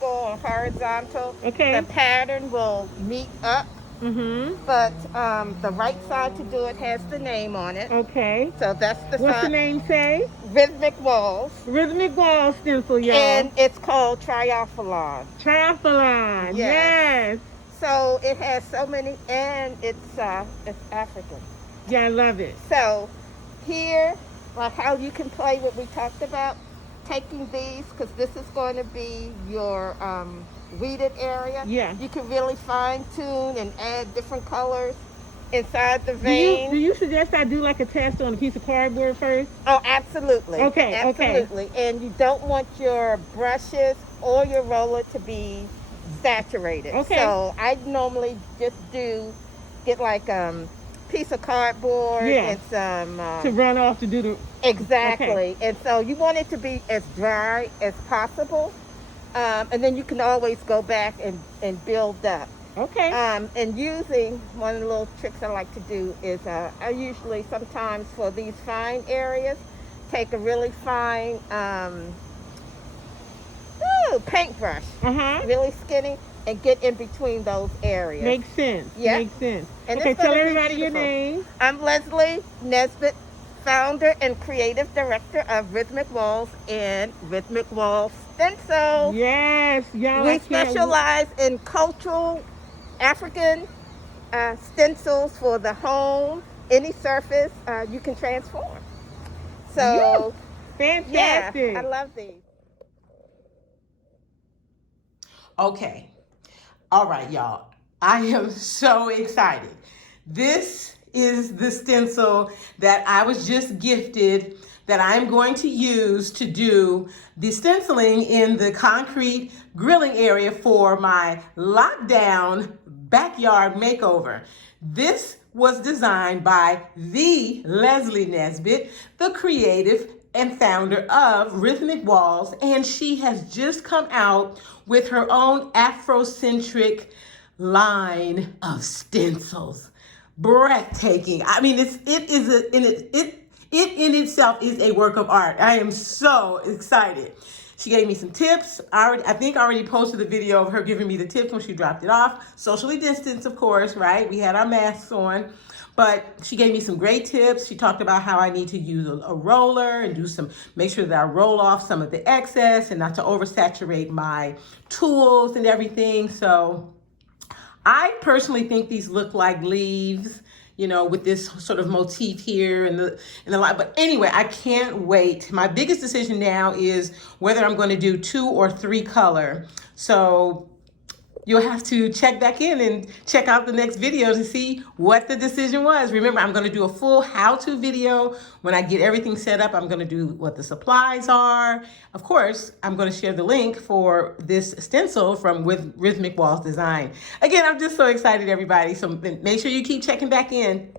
vertical or horizontal, Okay. the pattern will meet up. Mm-hmm. But the right side to do it has the name on it. Okay. So that's the What's the side. name say? Rhythmic Walls. Rhythmic Walls Stencil, y'all. And it's called Triathlon. Triathlon. Yes. Yes. So it has so many, and it's African. Yeah, I love it. So here, like how you can play what we talked about, taking these, because this is going to be your weeded area. Yeah. You can really fine tune and add different colors inside the Do vein. you suggest I do like a test on a piece of cardboard first? Oh, absolutely. Okay, absolutely. okay. And you don't want your brushes or your roller to be saturated. Okay. So I normally just get like piece of cardboard Yeah. and some To run off to do the exactly. Okay. And so you want it to be as dry as possible. And then you can always go back and build up. Okay. And using one of the little tricks I like to do is I usually sometimes for these fine areas take a really fine paintbrush, really skinny, and get in between those areas. Makes sense. Yeah. Makes sense. And okay, it's gonna tell be everybody your beautiful. name. I'm Leslie Nesbitt, founder and creative director of Rhythmic Walls and Rhythmic Walls Stencil. Yes, y'all. We specialize in cultural African stencils for the home, any surface you can transform. So, fantastic. Yeah, I love these. Okay. All right, y'all. I am so excited. This is the stencil that I was just gifted that I'm going to use to do the stenciling in the concrete grilling area for my lockdown backyard makeover. This was designed by the Leslie Nesbitt, the creative and founder of Rhythmic Walls, and she has just come out with her own Afrocentric line of stencils. Breathtaking. I mean, it in itself is a work of art. I am so excited. She gave me some tips. I think I already posted the video of her giving me the tips when she dropped it off. Socially distanced, of course, right? We had our masks on. But she gave me some great tips. She talked about how I need to use a roller and make sure that I roll off some of the excess and not to oversaturate my tools and everything. So I personally think these look like leaves, with this sort of motif here and the light. But anyway, I can't wait. My biggest decision now is whether I'm going to do 2 or 3 color. So you'll have to check back in and check out the next video to see what the decision was. Remember, I'm going to do a full how-to video. When I get everything set up, I'm going to do what the supplies are. Of course, I'm going to share the link for this stencil from Rhythmic Walls Design. Again, I'm just so excited, everybody. So make sure you keep checking back in.